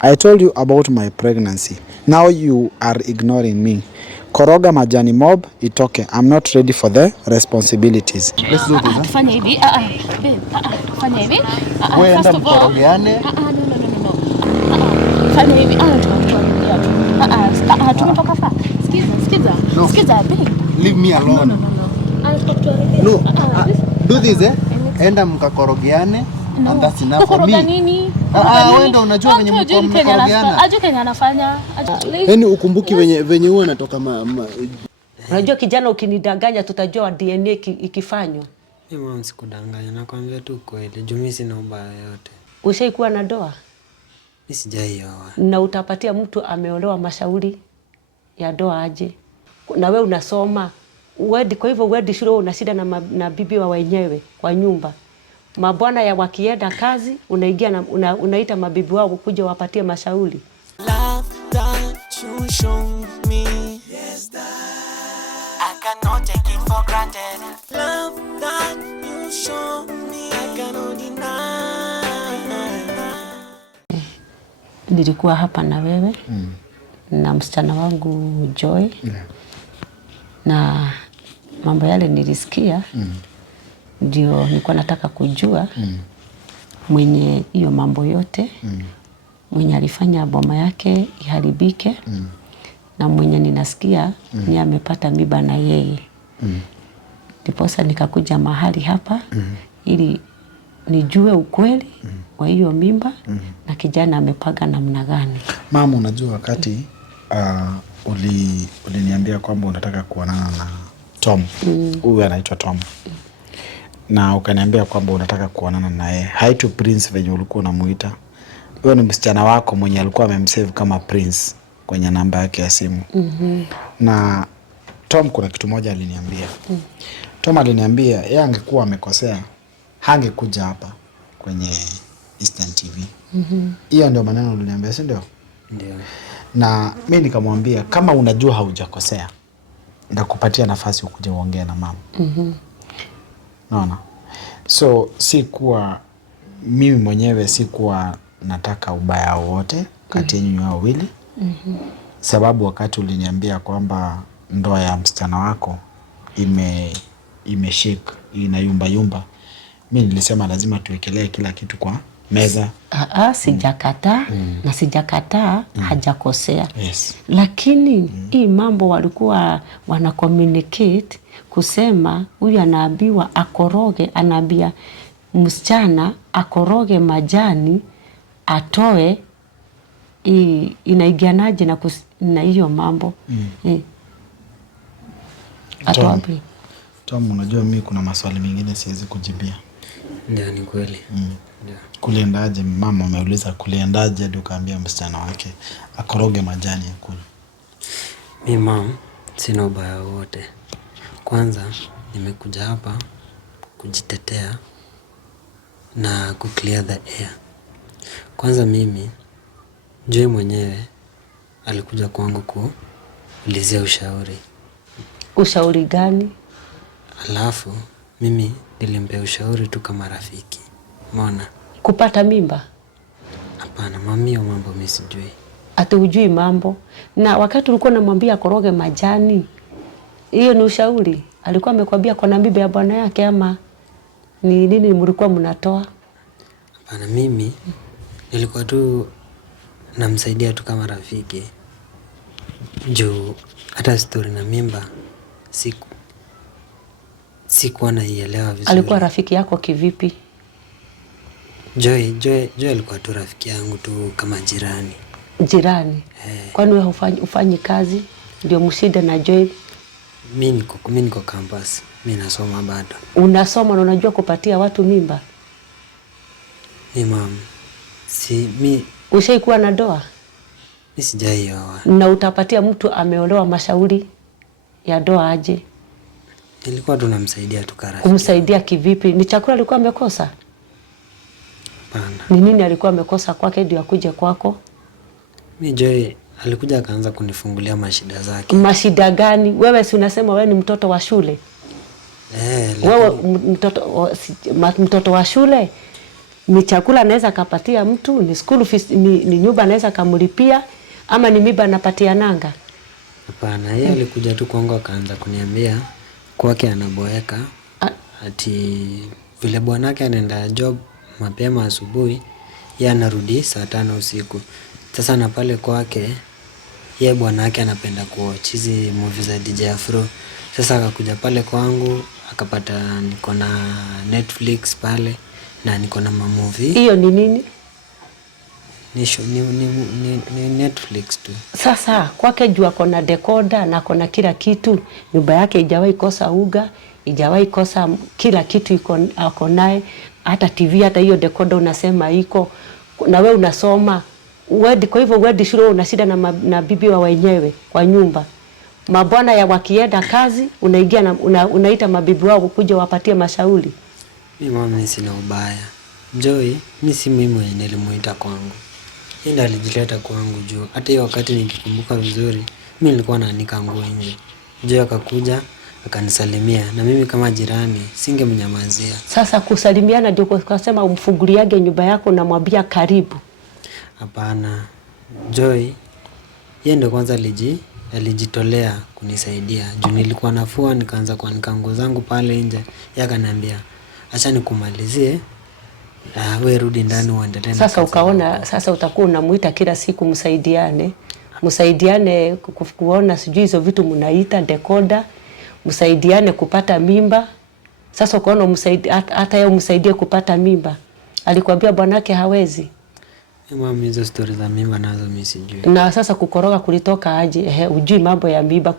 I told you about my pregnancy. Now you are ignoring me. Koroga majani mob, itoke. I'm not ready for the responsibilities. Let's do this. Tufanye hivi. Tufanye hivi. First of all, no. Fanya hivi. Tumetoka fa. Sikiza, babe. Leave me alone. No. Do this, enda mkakorogeane. And that's enough for me. Nini? Wewe ndio unajua venye mkorogeana. Ajue Kenya anafanya. Yaani ukumbuki venye huwa anatoka Unajua kijana ukinidanganya tutajua DNA ikifanywa. Mimi sikudanganya, nakwambia tu kweli. Mimi sina ubaya yote. Ushaikuwa na doa? Mimi sijaioa. Na utapatia mtu ameolewa mashauri ya doa aje? Na wewe unasoma. Kwa hivyo wewe shule una shida na bibi wa wenyewe kwa nyumba. Mabwana ya wakienda kazi unaingia na unaita mabibi wao kuja wapatie mashauri. Love that you show me. Yes, that I cannot take it for granted. Love that you show me. I cannot deny. Nilikuwa hapa na wewe na msichana wangu Joy. Na mambo yale nilisikia. Ndio nilikuwa nataka kujua mwenye hiyo mambo yote, mwenye alifanya boma yake iharibike, na mwenye ninasikia ni amepata mimba na yeye. Ndiposa nikakuja mahali hapa ili nijue ukweli wa hiyo mimba na kijana amepaga namna gani. Mama, unajua wakati uliniambia kwamba unataka kuonana na Tom. Huyu anaitwa Tom. Na ukaniambia kwamba unataka kuonana na yeye. Haitwi Prince venye ulikuwa unamuita. Huyo ni msichana wako mwenye alikuwa amemsave kama Prince kwenye namba yake ya simu. Na Tom kuna kitu moja aliniambia. Tom aliniambia yeye angekuwa amekosea, hangekuja hapa kwenye Eastern TV. Hiyo ndio maneno uliniambia, si ndio? Ndio. Na mimi nikamwambia kama unajua haujakosea, ndakupatia nafasi ukuje uongee na mama. Naona. So sikuwa mimi mwenyewe sikuwa nataka ubaya wote kati yenu wawili. Sababu wakati uliniambia kwamba ndoa ya msichana wako imeshake, inayumba, mimi nilisema lazima tuwekelee kila kitu kwa meza. Sijakataa na sijakataa hajakosea. Yes. Lakini hii mambo walikuwa wana communicate kusema huyu anaambiwa akoroge, anaambia msichana akoroge majani atoe, inaigianaje na hiyo mambo. Tom, unajua mimi kuna maswali mengine siwezi kujibia. Ndio, ni kweli. Kuliendaje? Mama ameuliza kuliendaje hadi ukaambia msichana wake akoroge majani akule. Mimi mama sina ubaya wote. Kwanza nimekuja hapa kujitetea na kuclear the air. Kwanza mimi Joy mwenyewe alikuja kwangu kuulizia ushauri. Ushauri gani? Alafu mimi nilimpea ushauri tu kama rafiki. Umeona? Kupata mimba? Hapana, mami, hiyo mambo mimi sijui. Ati hujui mambo? Na wakati ulikuwa unamwambia koroge majani, hiyo ni ushauri? Alikuwa amekwambia kuna mimba ya bwana yake ama ni nini mlikuwa mnatoa? Hapana, mimi nilikuwa tu namsaidia tu kama rafiki. Juu hata story na mimba sikuwa naielewa vizuri. Alikuwa rafiki yako kivipi? Joy alikuwa tu rafiki yangu tu kama jirani. Jirani? Kwani wewe hufanyi kazi ndio mshinde na Joy? Mimi niko campus. Mimi nasoma bado. Unasoma na unajua kupatia watu mimba? Mama, mimi ushaikuwa na doa? Mimi sijaioa. Na utapatia mtu ameolewa mashauri ya doa aje? Nilikuwa tunamsaidia tu karafiki. Kumsaidia kivipi? Ni chakula alikuwa amekosa? Hapana. Ni nini alikuwa amekosa kwake ndio akuje kwako? Mimi Joy alikuja akaanza kunifungulia mashida zake. Mashida gani? Wewe si unasema wewe ni mtoto wa shule? Wewe mtoto wa shule? Ni chakula anaweza kapatia mtu, ni school fees, ni nyumba anaweza kamlipia, ama ni miba anapatia nanga? Hapana, yeye alikuja tu kwangu akaanza kuniambia kwake anaboeka. Ati vile bwanake anaenda job mapema asubuhi, yeye anarudi saa 5 usiku. Sasa na pale kwake yeye bwanake anapenda kuwatch hizi movie za DJ Afro. Sasa akakuja pale kwangu akapata niko na Netflix pale na niko na movie. Hiyo ni nini? Ni Netflix tu. Sasa kwake jua kona decoder na kona kila kitu, nyumba yake haijawahi kosa uga, haijawahi kosa kila kitu iko naye, hata TV, hata hiyo decoder unasema iko na wewe unasoma wedi. Kwa hivyo wedi shule unashida na bibi wa wenyewe kwa nyumba. Mabwana ya wakienda kazi unaingia na unaita mabibi wao kuja wapatie mashauri. Mimi sina ubaya. Joy, mimi si mimi mwenye nilimuita kwangu. Yeye ndiye alijileta kwangu juu. Hata hiyo wakati nikikumbuka vizuri, mimi nilikuwa naanika nguo nje. Joy akakuja akanisalimia na mimi kama jirani singemnyamazia. Sasa kusalimiana ndio kusema umfunguliage nyumba yako na mwambia karibu. Hapana. Joy yeye ndio kwanza alijitolea kunisaidia. Juu nilikuwa nafua nikaanza kuanika nguo zangu pale nje. Yeye akaniambia acha nikumalizie. Wewe rudi ndani uendelee. Sasa ukaona sasa utakuwa unamuita kila siku msaidiane kuona sijui hizo vitu mnaita decoder, msaidiane kupata mimba. Sasa ukaona hata yeye umsaidie kupata mimba. Alikwambia bwanake hawezi. Mama, hizo story za mimba nazo mimi sijui. Na sasa kukoroga kulitoka aje? Ujui mambo ya mimba,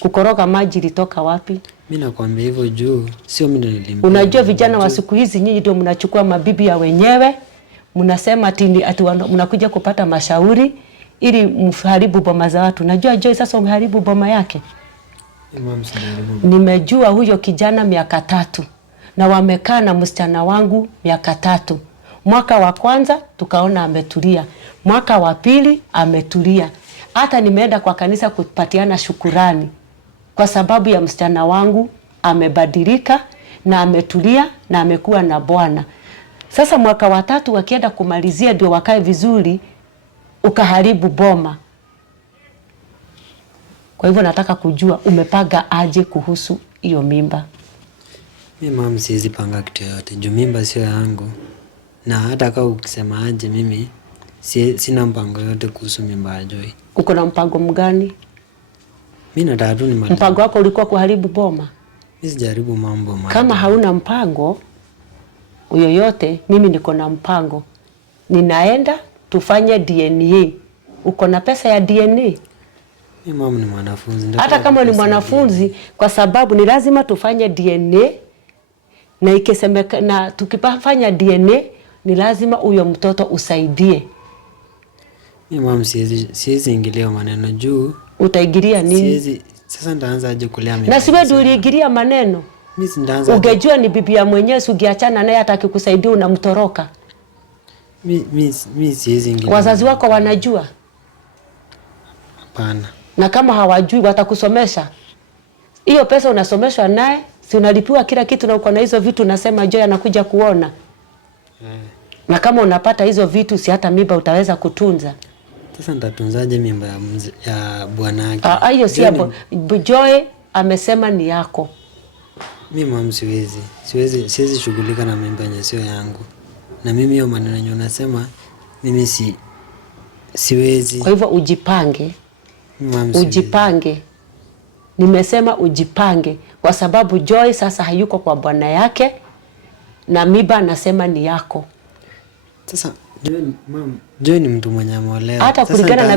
kukoroga maji litoka wapi? Mimi nakwambia hivyo juu sio mimi ndo nilimpenda. Unajua vijana wa siku hizi nyinyi ndio mnachukua mabibi ya wenyewe, mnasema ati mnakuja kupata mashauri ili mharibu boma za watu. Najua Joy sasa umeharibu boma yake. Nimejua huyo kijana miaka 3 na wamekaa na msichana wangu miaka 3. Mwaka wa kwanza tukaona ametulia, mwaka wa pili ametulia. Hata nimeenda kwa kanisa kupatiana shukurani kwa sababu ya msichana wangu amebadilika na ametulia na amekuwa na Bwana. Sasa mwaka wa 3 wakienda kumalizia ndio wakae vizuri, ukaharibu boma. Kwa hivyo nataka kujua umepanga aje kuhusu hiyo mimba? Mimi mama siwezi panga kitu yote. Juu mimba sio yangu. Na hata kama ukisema aje mimi sina mpango yote kuhusu mimba ya Joy. Uko na mpango mgani? Mimi nataka tu nimalize. Mpango wako ulikuwa kuharibu boma? Mimi sijaribu mambo mama. Kama hauna mpango yoyote, mimi niko na mpango. Ninaenda tufanye DNA. Uko na pesa ya DNA? Mimi mama ni mwanafunzi. Hata kama ni mwanafunzi, kwa sababu ni lazima tufanye DNA. Na ikisemekana tukifanya DNA ni lazima huyo mtoto usaidie. Mimi mama siwezi ingilia maneno juu. Utaigilia nini? Siwezi. Sasa ndaanza aje kulea mimi? Na siwe ndio uliigilia maneno. Mimi sindaanza. Ungejua ni bibi ya mwenyewe, ungeachana naye hata akikusaidia unamtoroka. Mimi siwezi ingilia. Wazazi wako wanajua? Hapana. Na kama hawajui watakusomesha. Hiyo pesa unasomeshwa naye, si unalipiwa kila kitu na uko na hizo vitu unasema Joy anakuja kuona. Na kama unapata hizo vitu si hata mimba utaweza kutunza. Sasa nitatunzaje mimba ya bwanake? Hiyo si Joy amesema ni yako. Mimi mama siwezi shughulika na mimba yenye sio yangu. Na mimi hiyo maneno yenye unasema mimi siwezi. Kwa hivyo ujipange. Ujipange. Nimesema ujipange kwa sababu Joy sasa hayuko kwa bwana yake na mimba anasema ni yako. Sasa Joy ni mtu mwenye ameolewa. Hata kulingana na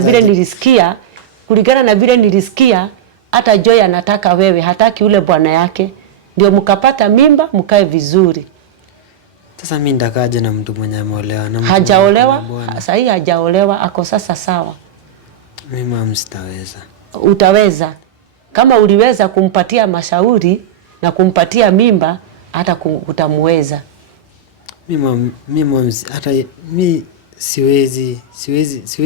vile nilisikia hata Joy anataka wewe, hataki ule bwana yake. Ndio mkapata mimba mkae vizuri. Sasa mimi ndakaje na mtu mwenye ameolewa na mtu hajaolewa? Sasa hii hajaolewa ako sasa sawa. Mimi mama sitaweza. Utaweza. Kama uliweza kumpatia mashauri na kumpatia mimba hata utamweza. Mimi hata mimi siwezi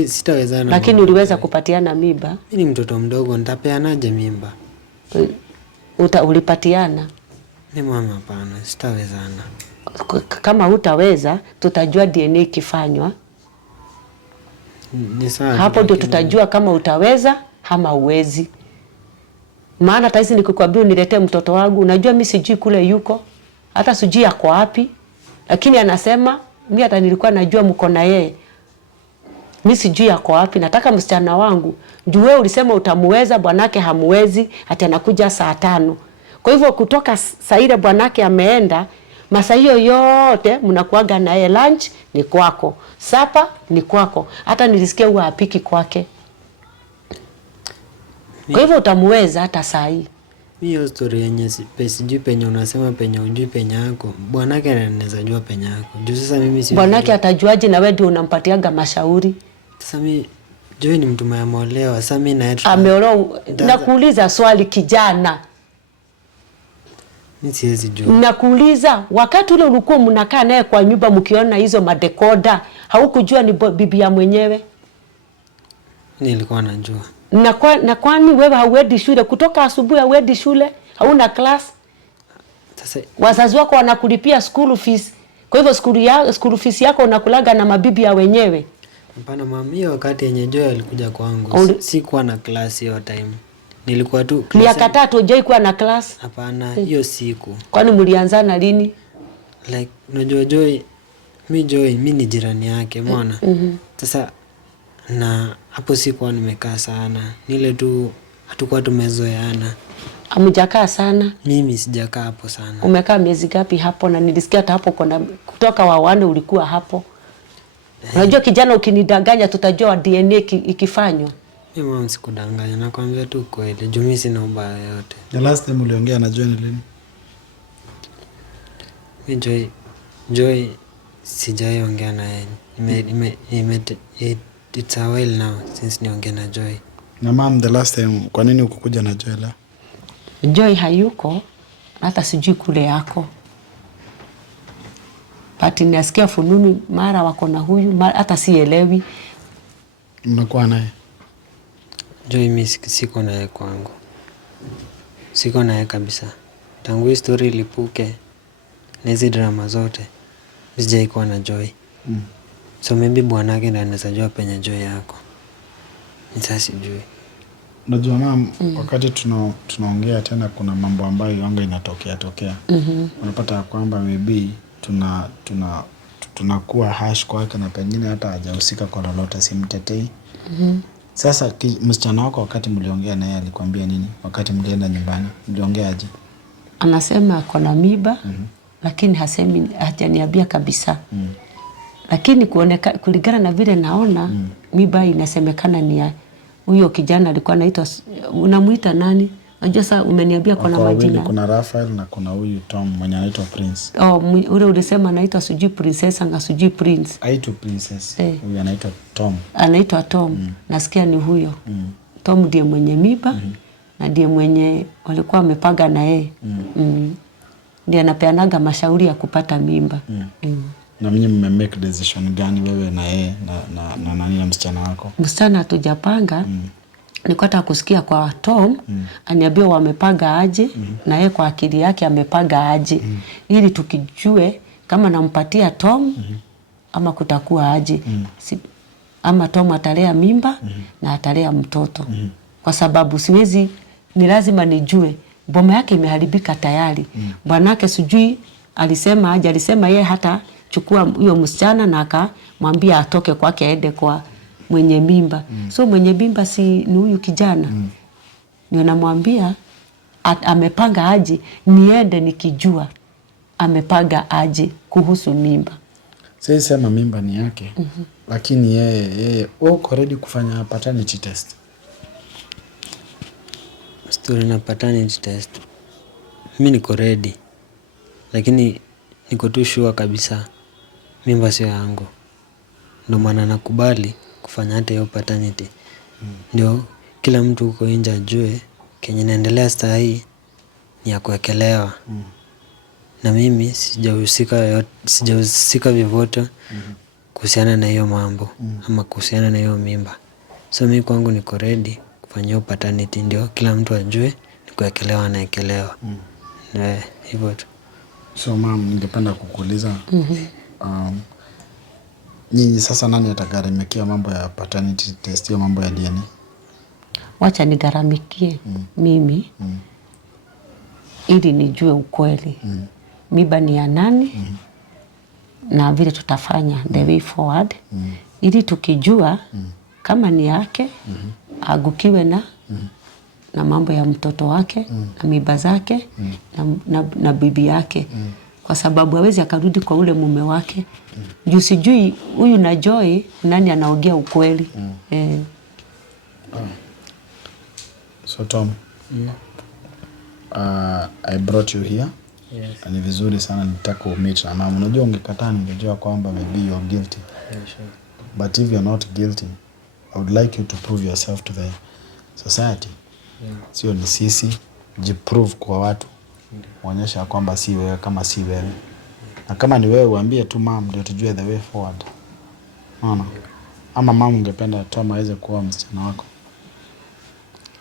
sitawezana. Lakini uliweza kupatiana mimba? Mimi ni mtoto mdogo nitapeanaje mimba? Ulipatiana? Mimi mama hapana, sitawezana. kama hutaweza tutajua DNA ikifanywa. Hapo ndio tutajua kama utaweza ama uwezi. Maana hata hizi nikikwambia niletee mtoto wangu, unajua mimi sijui kule yuko, hata sijui yako wapi. Lakini anasema mimi hata nilikuwa najua mko na yeye. Mimi sijui yako wapi, nataka msichana wangu. Juu wewe ulisema utamuweza, bwanake hamuwezi, hata anakuja saa 5. Kwa hivyo kutoka saa ile bwanake ameenda, masaa hiyo yote mnakuaga na yeye, lunch ni kwako, sapa ni kwako. Hata nilisikia huwa apiki kwake. Kwa hivyo utamuweza hata saa hii. Hiyo story yenye sijui penye unasema penye ujui penye yako. Bwanake anaweza jua penye yako. Juu sasa mimi si bwanake atajuaje na wewe ndio unampatiaga mashauri? Sasa mimi Joy ni mtu ameolewa. Sasa mimi na yeye ameolewa. Nakuuliza swali kijana. Mimi siwezi jua. Nakuuliza wakati ule ulikuwa mnakaa naye kwa nyumba mkiona hizo madekoda, haukujua ni bibi ya mwenyewe? Nilikuwa najua. Na kwani wewe hauendi shule kutoka asubuhi, hauendi shule, hauna class? Sasa wazazi wako wanakulipia school fees. Kwa hivyo school fees yako unakulaga na mabibi ya wenyewe. Hapana mami, hiyo wakati yenye Joy alikuja kwangu sikuwa na class hiyo time. Nilikuwa tu class. Miaka 3 Joy kuwa na class? Hapana, hiyo siku. Kwani mlianzana lini? Like unajua Joy, mimi ni jirani yake, umeona? Sasa na hapo sikuwa nimekaa sana. Nile tu hatakuwa tumezoeana. Hamjakaa sana? Mimi sijakaa hapo sana. Umekaa miezi gapi hapo? Na nilisikia hata hapo kuna kutoka wawane ulikuwa hapo. Unajua kijana ukinidanganya tutajua DNA ikifanywa. Mimi mama sikudanganya, nakwambia tu kweli. Juu mimi sina ubaya yote. The last time uliongea na Joy ni lini? Mimi Joy sijaongea na yeye. It's a while now since niongea na Joy. Na mom, the last time kwa nini ukukuja na Joy la? Joy hayuko, hata sijui kule yako. Pati nasikia fununu mara wako na huyu, hata sielewi. Mnakuwa naye? Joy mimi siko naye kwangu. Siko naye kabisa. Tangu hii story ilipuke na hizi drama zote sijaikuwa na Joy. So maybe bwanake ndiye anaweza jua penye Joy yako. Sasa sijui. Unajua mama, wakati tunaongea tena kuna mambo ambayo yanga inatokea. Unapata kwamba maybe tunakuwa hash kwake na pengine hata hajahusika kwa lolote, simtetei. Sasa msichana wako wakati mliongea naye alikwambia nini? Wakati mlienda nyumbani mliongea aje? Anasema ako na mimba, lakini hasemi, hajaniambia kabisa. Lakini kulingana na vile naona mimba inasemekana ni huyo kijana alikuwa anaitwa, unamuita nani? Unajua sasa umeniambia kuna majina. Kuna Rafael na kuna huyu Tom mwenye anaitwa Prince. Ule ulisema anaitwa sijui Princess anga sijui Prince. Aitwa Princess. Huyu anaitwa Tom. Anaitwa Tom. Nasikia ni huyo. Tom ndiye mwenye mimba na ndiye mwenye walikuwa wamepanga na yeye. Ndiye anapeanaga mashauri ya kupata mimba. Na mimi mmemake decision gani wewe na yeye na nani na msichana wako? Msichana hatujapanga. Nilikuwa nataka kusikia kwa Tom aniambia wamepanga aje na yeye kwa akili yake amepanga aje ili tukijue kama nampatia Tom ama kutakuwa aje. Ama Tom atalea mimba na atalea mtoto. Kwa sababu siwezi, ni lazima nijue boma yake imeharibika tayari. Bwanake sijui alisema aje, alisema yeye hata chukua huyo msichana na akamwambia atoke kwake aende kwa mwenye mimba. So mwenye mimba si ni huyu kijana. Ndio namwambia amepanga aje, niende nikijua amepanga aje kuhusu mimba. Sasa sema mimba ni yake. Lakini yeye uko ready kufanya paternity test? Story na paternity test. Mimi niko ready. Lakini niko tu sure kabisa mimba sio yangu. Ndio maana nakubali kufanya hata hiyo paternity. Ndio kila mtu uko nje ajue kenye naendelea saa hii ni ya kuwekelewa. Na mimi sijahusika vyovyote kuhusiana na hiyo mambo ama kuhusiana na hiyo mimba. So mimi kwangu niko ready kufanya hiyo paternity, ndio kila mtu ajue ni kuwekelewa na ekelewa. Hivyo tu. So mom, ningependa kukuuliza nyinyi sasa nani atagharamikia mambo ya paternity test ya mambo ya DNA? Wacha nigharamikie mimi ili nijue ukweli. Mimba ni ya nani na vile tutafanya the way forward. Ili tukijua kama ni yake agukiwe na mambo ya mtoto wake na mimba zake na bibi yake. Kwa sababu hawezi akarudi kwa ule mume wake. Juu sijui huyu na Joy nani anaongea ukweli. So Tom, I brought you here. Yes. Ni vizuri sana nitaka umeet na mama. Unajua ungekataa ningejua kwamba maybe you're guilty. Yeah, sure. But if you're not guilty, I would like you to prove yourself to the society. Yeah. Sio ni sisi, jiprove kwa watu. Waonyesha kwamba si wewe kama si wewe. Na kama ni wewe uambie tu mom ndio tujue the way forward. Unaona? Ama mom ungependa Tom aweze kuwa msichana wako?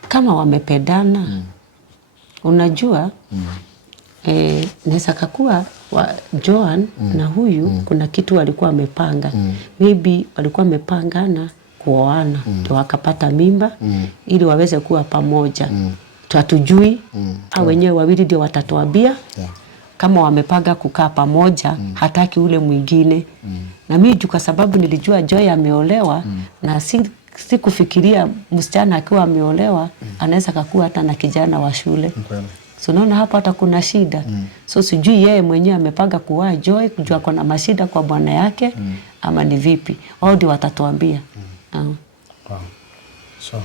Kama wamependana unajua naweza kakua Joan na huyu kuna kitu walikuwa wamepanga. Maybe walikuwa wamepangana kuoana ndio wakapata mimba ili waweze kuwa pamoja. Hatujui au wenyewe wawili ndio watatuambia. Kama wamepanga kukaa pamoja hataki ule mwingine. Na mimi kwa sababu nilijua Joy ameolewa na si kufikiria msichana akiwa ameolewa anaweza kakua hata na kijana wa shule. So naona hapa hata kuna shida. So sijui yeye mwenyewe amepanga kuoa Joy kujua kuna mashida kwa bwana yake ama ni vipi. Wao ndio watatuambia. So